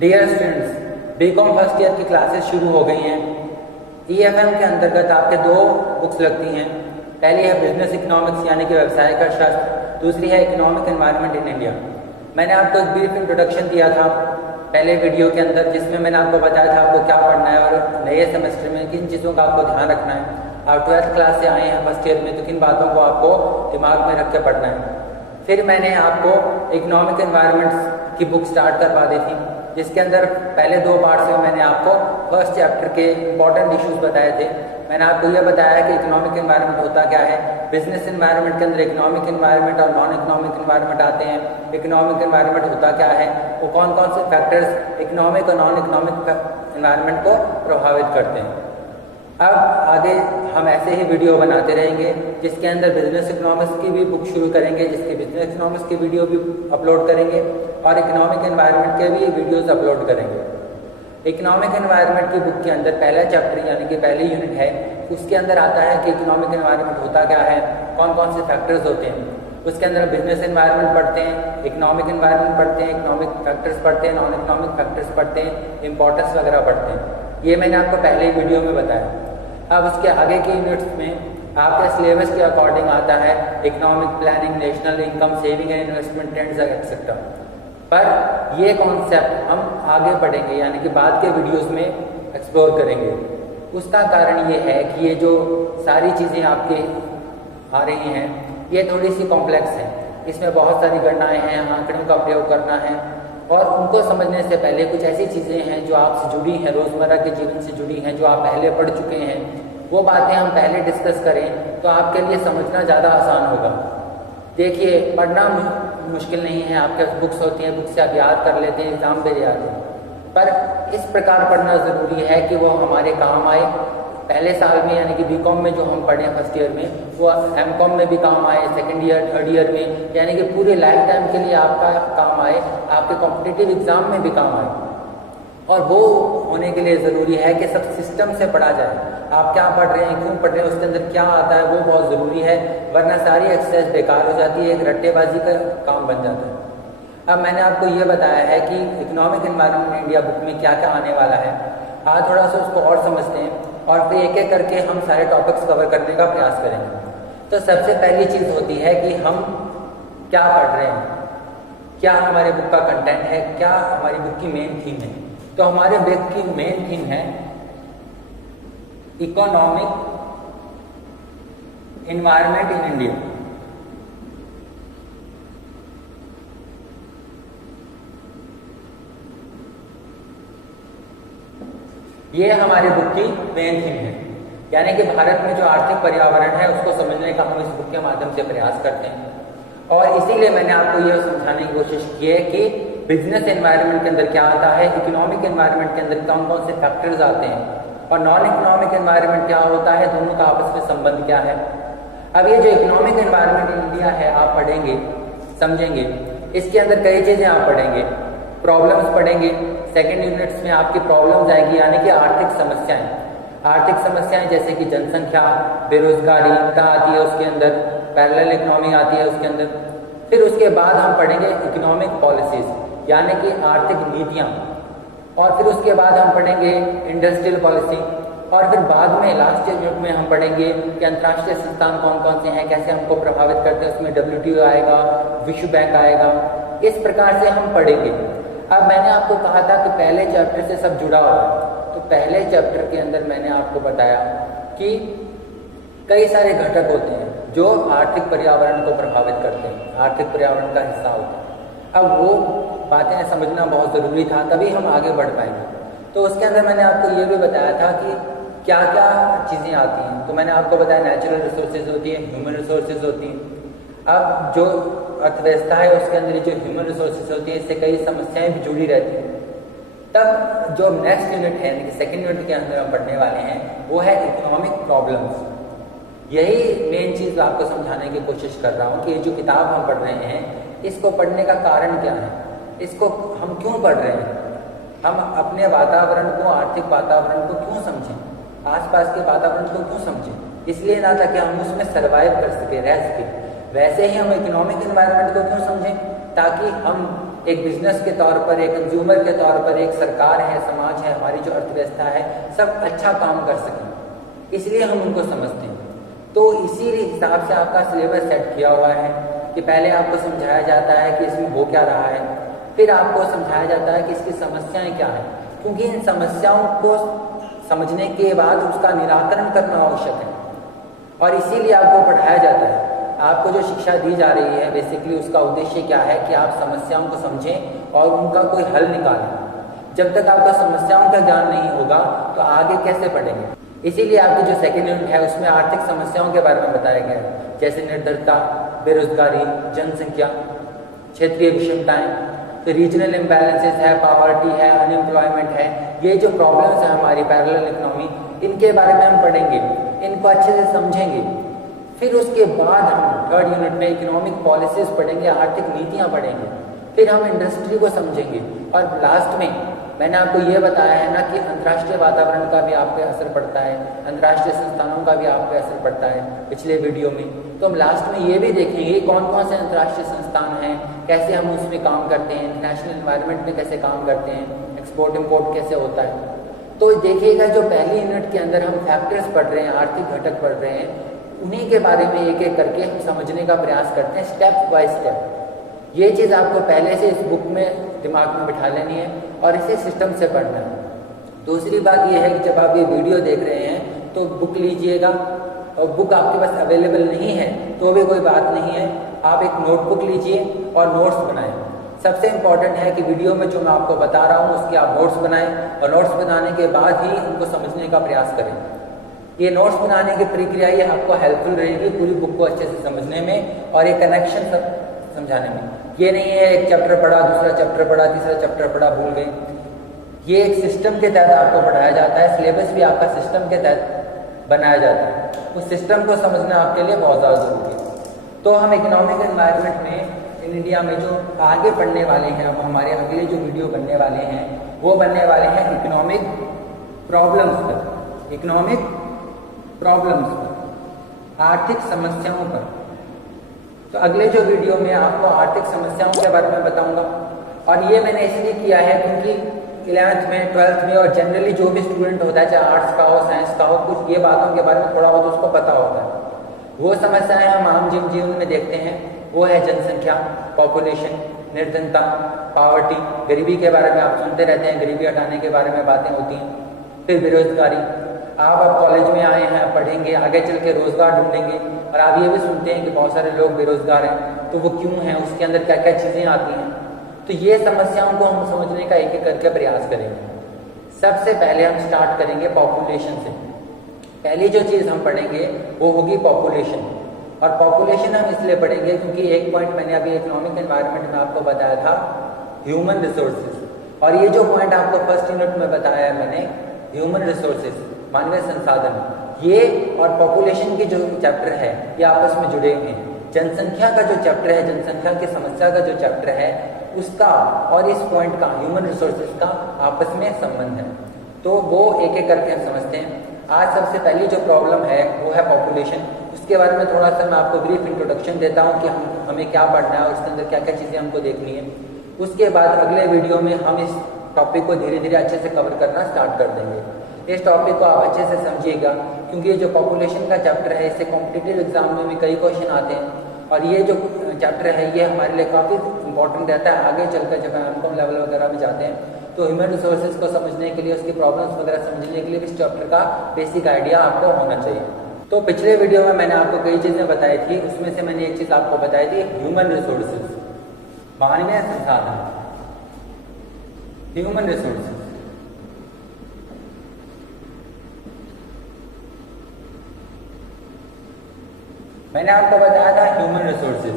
Dear students, BCom first year की classes शुरू हो गई हैं। ईएफएम के अंतर्गत आपके दो बुक्स लगती हैं। पहली है बिजनेस इकोनॉमिक्स यानी कि व्यवसाय का शास्त्र, दूसरी है इकोनॉमिक एनवायरनमेंट इन इंडिया। मैंने आपको एक ब्रीफ इंट्रोडक्शन दिया था पहले वीडियो के अंदर, जिसमें मैंने आपको बताया था आपको क्या पढ़ना है और नए सेमेस्टर में किन चीज़ों का आपको ध्यान रखना है। आप 12th क्लास से आए हैं फर्स्ट ईयर में, तो किन बातों को आपको दिमाग में रख के पढ़ना है। फिर मैंने आपको इकोनॉमिक एनवायरनमेंट्स की बुक स्टार्ट करवा दी थी, जिसके अंदर पहले दो पार्ट्स में मैंने आपको फर्स्ट चैप्टर के इंपॉर्टेंट इश्यूज बताए थे। मैंने आपको यह बताया कि इकोनॉमिक एनवायरनमेंट होता क्या है, बिजनेस एनवायरनमेंट के अंदर इकोनॉमिक एनवायरनमेंट और नॉन इकोनॉमिक एनवायरनमेंट आते हैं। इकोनॉमिक एनवायरनमेंट होता क्या है, वो कौन कौन से फैक्टर्स इकोनॉमिक और नॉन इकोनॉमिक एनवायरनमेंट को प्रभावित करते हैं। अब आगे हम ऐसे ही वीडियो बनाते रहेंगे, जिसके अंदर बिजनेस इकोनॉमिक्स की भी बुक शुरू करेंगे, जिसके बिजनेस इकोनॉमिक्स की वीडियो भी अपलोड करेंगे और इकोनॉमिक एनवायरनमेंट के भी वीडियोस अपलोड करेंगे। इकोनॉमिक एनवायरनमेंट की बुक के अंदर पहला चैप्टर यानी कि पहली यूनिट है, उसके अंदर आता है कि इकोनॉमिक एनवायरनमेंट होता क्या है, कौन कौन से फैक्टर्स होते हैं। उसके अंदर बिजनेस एनवायरनमेंट पढ़ते हैं, इकोनॉमिक एनवायरनमेंट पढ़ते हैं, इकोनॉमिक फैक्टर्स पढ़ते हैं, नॉन इकोनॉमिक फैक्टर्स पढ़ते हैं, इंपॉर्टेंस वगैरह पढ़ते हैं। ये मैंने आपको पहले ही वीडियो में बताया। अब उसके आगे की यूनिट्स में आपके सिलेबस के अकॉर्डिंग आता है economic planning, national income, saving and investment trends etcetera. पर ये कॉन्सेप्ट हम आगे पढ़ेंगे यानी कि बाद के वीडियोस में एक्सप्लोर करेंगे। उसका कारण ये है कि ये जो सारी चीज़ें आपके आ रही हैं ये थोड़ी सी कॉम्प्लेक्स हैं। इसमें बहुत सारी गणनाएं हैं, आंकड़ों का प्रयोग करना है और उनको समझने से पहले कुछ ऐसी चीज़ें हैं जो आपसे जुड़ी हैं, रोज़मर्रा के जीवन से जुड़ी हैं, जो आप पहले पढ़ चुके हैं, वो बातें हम पहले डिस्कस करें तो आपके लिए समझना ज़्यादा आसान होगा। देखिए, पढ़ना मुश्किल नहीं है, आपके पास बुक्स होती हैं, बुक से आप याद कर लेते हैं, एग्जाम दे जाते हैं। पर इस प्रकार पढ़ना ज़रूरी है कि वो हमारे काम आए। पहले साल में यानी कि बीकॉम में जो हम पढ़े फर्स्ट ईयर में, वो एमकॉम में भी काम आए, सेकंड ईयर थर्ड ईयर में, यानी कि पूरे लाइफ टाइम के लिए आपका काम आए, आपके कॉम्पिटिटिव एग्जाम में भी काम आए। और वो होने के लिए ज़रूरी है कि सब सिस्टम से पढ़ा जाए। आप क्या पढ़ रहे हैं, क्यों पढ़ रहे हैं, उसके अंदर क्या आता है, वो बहुत ज़रूरी है, वरना सारी एक्सरसाइज बेकार हो जाती है, एक रट्टेबाजी का काम बन जाता है। अब मैंने आपको ये बताया है कि इकोनॉमिक एनवायरनमेंट इंडिया बुक में क्या क्या आने वाला है। आज थोड़ा सा उसको और समझते हैं और फिर एक एक करके हम सारे टॉपिक्स कवर करने का प्रयास करेंगे। तो सबसे पहली चीज़ होती है कि हम क्या पढ़ रहे हैं, क्या हमारे बुक का कंटेंट है, क्या हमारी बुक की मेन थीम है। तो हमारे बुक की मेन थीम है इकोनॉमिक एनवायरनमेंट इन इंडिया। ये हमारी बुक की मेन थीम है, यानी कि भारत में जो आर्थिक पर्यावरण है उसको समझने का हम इस बुक के माध्यम से प्रयास करते हैं। और इसीलिए मैंने आपको यह समझाने की कोशिश की है कि बिजनेस एनवायरनमेंट के अंदर क्या आता है, इकोनॉमिक एनवायरनमेंट के अंदर कौन कौन से फैक्टर्स आते हैं और नॉन इकोनॉमिक एनवायरनमेंट क्या होता है, दोनों का आपस में संबंध क्या है। अब ये जो इकोनॉमिक एनवायरनमेंट इन इंडिया है आप पढ़ेंगे, समझेंगे, इसके अंदर कई चीज़ें आप पढ़ेंगे। प्रॉब्लम्स पढ़ेंगे, सेकेंड यूनिट्स में आपकी प्रॉब्लम्स आएगी यानी कि आर्थिक समस्याएं। आर्थिक समस्याएं जैसे कि जनसंख्या, बेरोजगारी का आती है उसके अंदर, पैरेलल इकोनॉमी आती है उसके अंदर। फिर उसके बाद हम पढ़ेंगे इकोनॉमिक पॉलिसीज यानी कि आर्थिक नीतियां, और फिर उसके बाद हम पढ़ेंगे इंडस्ट्रियल पॉलिसी, और फिर बाद में लास्ट यूनिट में हम पढ़ेंगे कि अंतर्राष्ट्रीय संस्थान कौन कौन से हैं, कैसे हमको प्रभावित करते हैं। उसमें WTO आएगा, विश्व बैंक आएगा, इस प्रकार से हम पढ़ेंगे। अब मैंने आपको कहा था कि पहले चैप्टर से सब जुड़ा हुआ है, तो पहले चैप्टर के अंदर मैंने आपको बताया कि कई सारे घटक होते हैं जो आर्थिक पर्यावरण को प्रभावित करते हैं, आर्थिक पर्यावरण का हिस्सा होते हैं। अब वो बातें समझना बहुत ज़रूरी था, तभी हम आगे बढ़ पाएंगे। तो उसके अंदर मैंने आपको ये भी बताया था कि क्या क्या चीज़ें आती हैं। तो मैंने आपको बताया नेचुरल रिसोर्सेज होती है, ह्यूमन रिसोर्सेज होती हैं। अब जो अर्थव्यवस्था है उसके अंदर जो ह्यूमन रिसोर्सेज होती है, इससे कई समस्याएं भी जुड़ी रहती हैं। तब जो नेक्स्ट यूनिट है यानी कि सेकेंड यूनिट के अंदर हम पढ़ने वाले हैं वो है इकोनॉमिक प्रॉब्लम्स। यही मेन चीज़ आपको समझाने की कोशिश कर रहा हूँ कि ये जो किताब हम पढ़ रहे हैं इसको पढ़ने का कारण क्या है, इसको हम क्यों पढ़ रहे हैं, हम अपने वातावरण को, आर्थिक वातावरण को क्यों समझें, आसपास के वातावरण को क्यों समझें। इसलिए ना ताकि हम उसमें सर्वाइव कर सके, रह सके। वैसे ही हम इकोनॉमिक एनवायरनमेंट को क्यों समझें, ताकि हम एक बिजनेस के तौर पर, एक कंज्यूमर के तौर पर, एक सरकार है, समाज है, हमारी जो अर्थव्यवस्था है, सब अच्छा काम कर सकें, इसलिए हम उनको समझते हैं। तो इसी हिसाब से आपका सिलेबस सेट किया हुआ है कि पहले आपको समझाया जाता है कि इसमें हो क्या रहा है, फिर आपको समझाया जाता है कि इसकी समस्याएं क्या है, क्योंकि इन समस्याओं को समझने के बाद उसका निराकरण करना आवश्यक है और इसीलिए आपको पढ़ाया जाता है। आपको जो शिक्षा दी जा रही है बेसिकली उसका उद्देश्य क्या है कि आप समस्याओं को समझें और उनका कोई हल निकालें। जब तक आपको समस्याओं का ज्ञान नहीं होगा तो आगे कैसे पढ़ेंगे। इसीलिए आपकी जो सेकेंड यूनिट है उसमें आर्थिक समस्याओं के बारे में बताया गया है, जैसे निर्धनता, बेरोजगारी, जनसंख्या, क्षेत्रीय विषमताएं, तो रीजनल इम्बैलेंसेस है, पॉवर्टी है, अनएम्प्लॉयमेंट है, ये जो प्रॉब्लम्स है हमारी पैरेलल इकोनॉमी, इनके बारे में हम पढ़ेंगे, इनको अच्छे से समझेंगे। फिर उसके बाद हम थर्ड यूनिट में इकोनॉमिक पॉलिसीज पढ़ेंगे, आर्थिक नीतियां पढ़ेंगे, फिर हम इंडस्ट्री को समझेंगे और लास्ट में मैंने आपको ये बताया है ना कि अंतर्राष्ट्रीय वातावरण का भी आप पे असर पड़ता है, अंतर्राष्ट्रीय संस्थानों का भी आप पे असर पड़ता है पिछले वीडियो में। तो हम लास्ट में ये भी देखेंगे कौन कौन से अंतर्राष्ट्रीय संस्थान हैं, कैसे हम उसमें काम करते हैं, इंटरनेशनल एनवायरनमेंट में कैसे काम करते हैं, एक्सपोर्ट इम्पोर्ट कैसे होता है। तो देखिएगा जो पहली यूनिट के अंदर हम फैक्टर्स पढ़ रहे हैं, आर्थिक घटक पढ़ रहे हैं, उन्हीं के बारे में एक एक करके हम समझने का प्रयास करते हैं स्टेप बाय स्टेप। ये चीज़ आपको पहले से इस बुक में दिमाग में बिठा लेनी है और इसे सिस्टम से पढ़ना है। दूसरी बात यह है कि जब आप ये वीडियो देख रहे हैं तो बुक लीजिएगा, और बुक आपके पास अवेलेबल नहीं है तो भी कोई बात नहीं है, आप एक नोटबुक लीजिए और नोट्स बनाएं। सबसे इम्पॉर्टेंट है कि वीडियो में जो मैं आपको बता रहा हूँ उसके आप नोट्स बनाएं और नोट्स बनाने के बाद ही उनको समझने का प्रयास करें। ये नोट्स बनाने की प्रक्रिया ये आपको हेल्पफुल रहेगी पूरी बुक को अच्छे से समझने में और एक कनेक्शन समझाने में। ये नहीं है एक चैप्टर पढ़ा, दूसरा चैप्टर पढ़ा, तीसरा चैप्टर पढ़ा, भूल गए। ये एक सिस्टम के तहत आपको पढ़ाया जाता है, सिलेबस भी आपका सिस्टम के तहत बनाया जाता है। उस सिस्टम को समझना आपके लिए बहुत ज़्यादा जरूरी है। तो हम इकोनॉमिक एनवायरनमेंट में इन इंडिया में जो आगे पढ़ने वाले हैं, अब हमारे अगले जो वीडियो बनने वाले हैं वो बनने वाले हैं इकोनॉमिक प्रॉब्लम्स पर, इकोनॉमिक प्रॉब्लम्स पर, आर्थिक समस्याओं पर। तो अगले जो वीडियो में आपको आर्थिक समस्याओं के बारे में बताऊंगा और ये मैंने इसलिए किया है क्योंकि 11th में, 12th में और जनरली जो भी स्टूडेंट होता है, चाहे आर्ट्स का हो, साइंस का हो, कुछ ये बातों के बारे में थोड़ा बहुत उसको पता होता है। वो समस्याएं हम आम जीवन में देखते हैं, वो है जनसंख्या, पॉपुलेशन, निर्धनता, पॉवर्टी, गरीबी के बारे में आप सुनते रहते हैं, गरीबी हटाने के बारे में बातें होती हैं। फिर बेरोजगारी, आप अब कॉलेज में आए हैं, पढ़ेंगे, आगे चल के रोजगार ढूंढेंगे और आप ये भी सुनते हैं कि बहुत सारे लोग बेरोजगार हैं, तो वो क्यों हैं, उसके अंदर क्या क्या चीज़ें आती हैं। तो ये समस्याओं को हम समझने का एक एक करके प्रयास करेंगे। सबसे पहले हम स्टार्ट करेंगे पॉपुलेशन से। पहली जो चीज़ हम पढ़ेंगे वो होगी पॉपुलेशन। और पॉपुलेशन हम इसलिए पढ़ेंगे क्योंकि एक पॉइंट मैंने अभी इकोनॉमिक एनवायरनमेंट में आपको बताया था, ह्यूमन रिसोर्सेज, और ये जो पॉइंट आपको फर्स्ट यूनिट में बताया है मैंने, ह्यूमन रिसोर्सेज, मानवीय संसाधन, ये और पॉपुलेशन की जो चैप्टर है ये आपस में जुड़े हुए हैं। जनसंख्या का जो चैप्टर है, जनसंख्या की समस्या का जो चैप्टर है, उसका और इस पॉइंट का, ह्यूमन रिसोर्सेज का आपस में संबंध है। तो वो एक एक करके हम समझते हैं। आज सबसे पहली जो प्रॉब्लम है वो है पॉपुलेशन। उसके बारे में थोड़ा सा मैं आपको ब्रीफ इंट्रोडक्शन देता हूँ कि हमें क्या पढ़ना है और उसके अंदर क्या क्या चीज़ें हमको देखनी है। उसके बाद अगले वीडियो में हम इस टॉपिक को धीरे धीरे अच्छे से कवर करना स्टार्ट कर देंगे। इस टॉपिक को आप अच्छे से समझिएगा क्योंकि ये जो पॉपुलेशन का चैप्टर है इससे कॉम्पिटिटिव एग्जाम में भी कई क्वेश्चन आते हैं और ये जो चैप्टर है ये हमारे लिए काफ़ी इंपॉर्टेंट रहता है। आगे चलकर जब हम एमकॉम लेवल वगैरह में जाते हैं तो ह्यूमन रिसोर्सेज को समझने के लिए, उसकी प्रॉब्लम्स वगैरह समझने के लिए इस चैप्टर का बेसिक आइडिया आपको होना चाहिए। तो पिछले वीडियो में मैंने आपको कई चीज़ें बताई थी, उसमें से मैंने एक चीज़ आपको बताई थी, ह्यूमन रिसोर्सेज, मानवीय संसाधन, ह्यूमन रिसोर्सेज। मैंने आपको बताया था ह्यूमन रिसोर्सेज।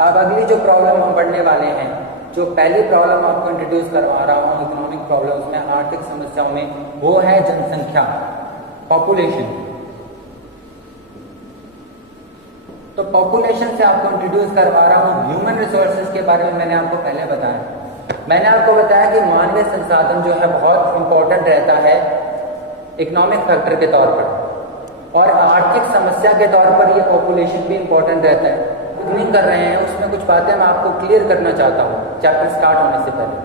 अब अगली जो प्रॉब्लम हम पढ़ने वाले हैं, जो पहली प्रॉब्लम आपको इंट्रोड्यूस करवा रहा हूँ इकोनॉमिक प्रॉब्लम्स में, आर्थिक समस्याओं में, वो है जनसंख्या, पॉपुलेशन। तो पॉपुलेशन से आपको इंट्रोड्यूस करवा रहा हूँ। ह्यूमन रिसोर्सेज के बारे में मैंने आपको पहले बताया। मैंने आपको बताया कि मानवीय संसाधन जो है बहुत इंपॉर्टेंट रहता है इकोनॉमिक फैक्टर के तौर पर, और आर्थिक समस्या के तौर पर ये पॉपुलेशन भी इंपॉर्टेंट रहता है। ओपनिंग कर रहे हैं उसमें कुछ बातें मैं आपको क्लियर करना चाहता हूँ चैप्टर स्टार्ट होने से पहले।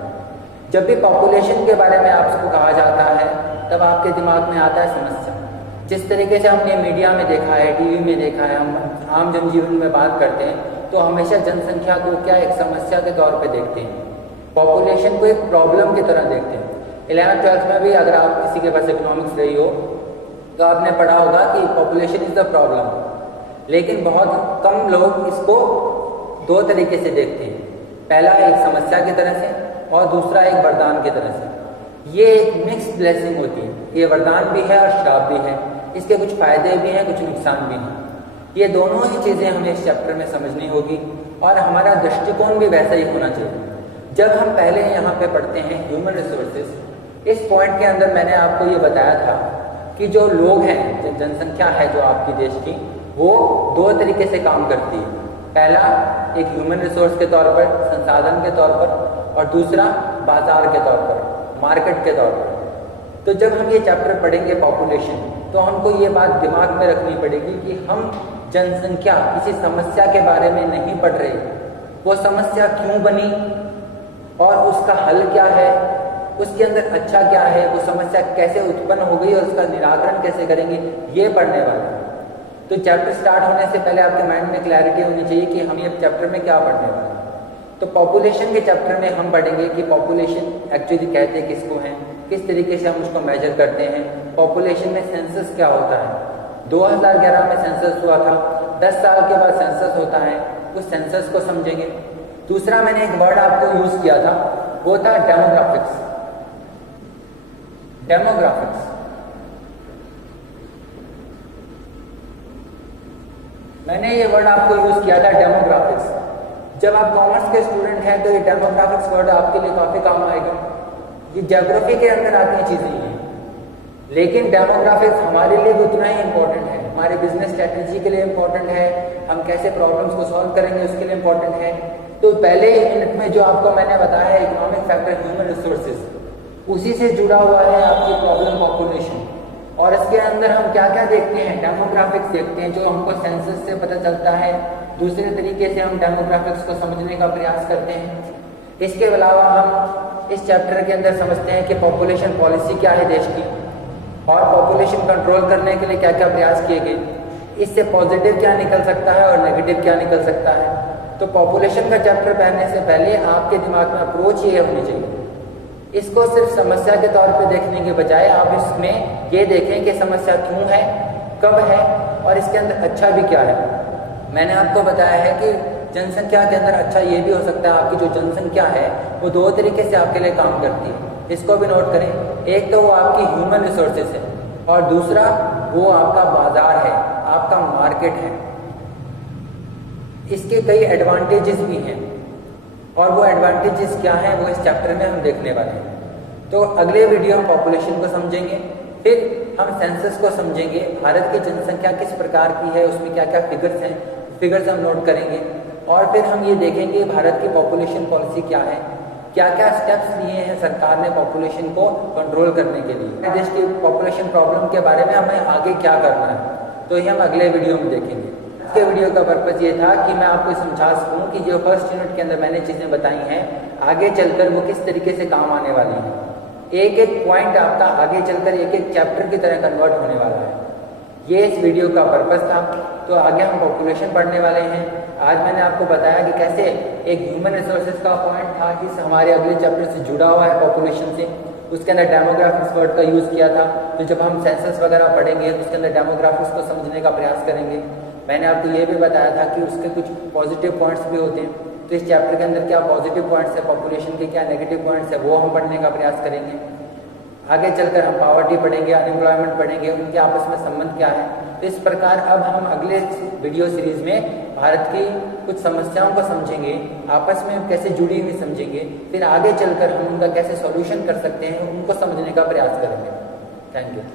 जब भी पॉपुलेशन के बारे में आपको कहा जाता है तब आपके दिमाग में आता है समस्या। जिस तरीके से हमने मीडिया में देखा है, टीवी में देखा है, हम आम जनजीवन में बात करते हैं तो हमेशा जनसंख्या को क्या एक समस्या के तौर पे देखते हैं, पॉपुलेशन को एक प्रॉब्लम की तरह देखते हैं। 11th-12th में भी अगर आप किसी के पास इकोनॉमिक्स रही हो तो आपने पढ़ा होगा कि पॉपुलेशन इज द प्रॉब्लम, लेकिन बहुत कम लोग इसको दो तरीके से देखते हैं। पहला एक समस्या की तरह से और दूसरा एक वरदान की तरह से। ये एक मिक्स्ड ब्लेसिंग होती है, ये वरदान भी है और श्राप भी है, इसके कुछ फायदे भी हैं, कुछ नुकसान भी हैं। ये दोनों ही चीज़ें हमें इस चैप्टर में समझनी होगी और हमारा दृष्टिकोण भी वैसा ही होना चाहिए। जब हम पहले यहाँ पे पढ़ते हैं ह्यूमन रिसोर्सेज, इस पॉइंट के अंदर मैंने आपको ये बताया था कि जो लोग हैं, जो जनसंख्या है जो आपकी देश की, वो दो तरीके से काम करती है। पहला एक ह्यूमन रिसोर्स के तौर पर, संसाधन के तौर पर, और दूसरा बाजार के तौर पर, मार्केट के तौर पर। तो जब हम ये चैप्टर पढ़ेंगे पॉपुलेशन, तो हमको ये बात दिमाग में रखनी पड़ेगी कि हम जनसंख्या किसी समस्या के बारे में नहीं पढ़ रहे, वो समस्या क्यों बनी और उसका हल क्या है, उसके अंदर अच्छा क्या है, वो समस्या कैसे उत्पन्न हो गई और उसका निराकरण कैसे करेंगे, ये पढ़ने वाला है। तो चैप्टर स्टार्ट होने से पहले आपके माइंड में क्लैरिटी होनी चाहिए कि हम ये चैप्टर में क्या पढ़ने वाले हैं। तो पॉपुलेशन के चैप्टर में हम पढ़ेंगे कि पॉपुलेशन एक्चुअली कहते किसको हैं, किस तरीके से हम उसको मेजर करते हैं, पॉपुलेशन में सेंसस क्या होता है। 2011 में सेंसस हुआ था, 10 साल के बाद सेंसस होता है, उस सेंसस को समझेंगे। दूसरा मैंने एक वर्ड आपको यूज किया था, वो था डेमोग्राफिक्स। डेमोग्राफिक्स मैंने ये वर्ड आपको यूज किया था, डेमोग्राफिक्स। जब आप कॉमर्स के स्टूडेंट हैं तो ये डेमोग्राफिक्स वर्ड आपके लिए काफी काम आएगा। ये ज्योग्राफी के अंदर आती चीजें हैं, लेकिन डेमोग्राफिक्स हमारे लिए भी उतना ही इंपॉर्टेंट है, हमारे बिजनेस स्ट्रेटेजी के लिए इंपॉर्टेंट है, हम कैसे प्रॉब्लम्स को सॉल्व करेंगे उसके लिए इंपॉर्टेंट है। तो पहले ही मिनट में जो आपको मैंने बताया है इकोनॉमिक फैक्टर ह्यूमन रिसोर्सेज, उसी से जुड़ा हुआ है आपकी प्रॉब्लम पॉपुलेशन। और इसके अंदर हम क्या क्या देखते हैं, डेमोग्राफिक्स देखते हैं जो हमको सेंसस से पता चलता है। दूसरे तरीके से हम डेमोग्राफिक्स को समझने का प्रयास करते हैं। इसके अलावा हम इस चैप्टर के अंदर समझते हैं कि पॉपुलेशन पॉलिसी क्या है देश की, और पॉपुलेशन कंट्रोल करने के लिए क्या क्या प्रयास किए गए, इससे पॉजिटिव क्या निकल सकता है और नेगेटिव क्या निकल सकता है। तो पॉपुलेशन का चैप्टर पढ़ने से पहले आपके दिमाग में अप्रोच ये होनी चाहिए, इसको सिर्फ समस्या के तौर पे देखने के बजाय आप इसमें ये देखें कि समस्या क्यों है, कब है और इसके अंदर अच्छा भी क्या है। मैंने आपको बताया है कि जनसंख्या के अंदर अच्छा ये भी हो सकता है, आपकी जो जनसंख्या है वो दो तरीके से आपके लिए काम करती है, इसको भी नोट करें। एक तो वो आपकी ह्यूमन रिसोर्सेज है और दूसरा वो आपका बाजार है, आपका मार्केट है। इसके कई एडवांटेजेस भी हैं और वो एडवांटेजेस क्या हैं वो इस चैप्टर में हम देखने वाले हैं। तो अगले वीडियो हम पॉपुलेशन को समझेंगे, फिर हम सेंसस को समझेंगे, भारत की जनसंख्या किस प्रकार की है, उसमें क्या क्या फिगर्स हैं, फिगर्स हम नोट करेंगे, और फिर हम ये देखेंगे भारत की पॉपुलेशन पॉलिसी क्या है, क्या क्या स्टेप्स लिए हैं सरकार ने पॉपुलेशन को कंट्रोल करने के लिए, देश की पॉपुलेशन प्रॉब्लम के बारे में हमें आगे क्या करना है, तो ये हम अगले वीडियो में देखेंगे। के वीडियो का पर्पज ये था कि मैं आपको समझा सकूं कि जो फर्स्ट यूनिट के अंदर मैंने चीज़ें बताई हैं आगे चलकर वो किस तरीके से काम आने वाली हैं। एक एक पॉइंट आपका आगे चलकर एक एक चैप्टर की तरह कन्वर्ट होने वाला है। ये इस वीडियो का पर्पज था। तो आगे हम पॉपुलेशन पढ़ने वाले हैं। आज मैंने आपको बताया कि कैसे एक ह्यूमन रिसोर्सेज का पॉइंट था कि हमारे अगले चैप्टर से जुड़ा हुआ है पॉपुलेशन से, उसके अंदर डेमोग्राफिक्स वर्ड का यूज़ किया था। तो जब हम सेंसस वगैरह पढ़ेंगे तो उसके अंदर डेमोग्राफिक्स को समझने का प्रयास करेंगे। मैंने आपको ये भी बताया था कि उसके कुछ पॉजिटिव पॉइंट्स भी होते हैं, तो इस चैप्टर के अंदर क्या पॉजिटिव पॉइंट्स है पॉपुलेशन के, क्या नेगेटिव पॉइंट्स है, वो हम पढ़ने का प्रयास करेंगे। आगे चलकर हम पॉवर्टी पढ़ेंगे, अनएम्प्लॉयमेंट पढ़ेंगे, उनके आपस में संबंध क्या है। तो इस प्रकार अब हम अगले वीडियो सीरीज में भारत की कुछ समस्याओं को समझेंगे, आपस में कैसे जुड़ी हुई समझेंगे, फिर आगे चलकर हम उनका कैसे सॉल्यूशन कर सकते हैं उनको समझने का प्रयास करेंगे। Thank you.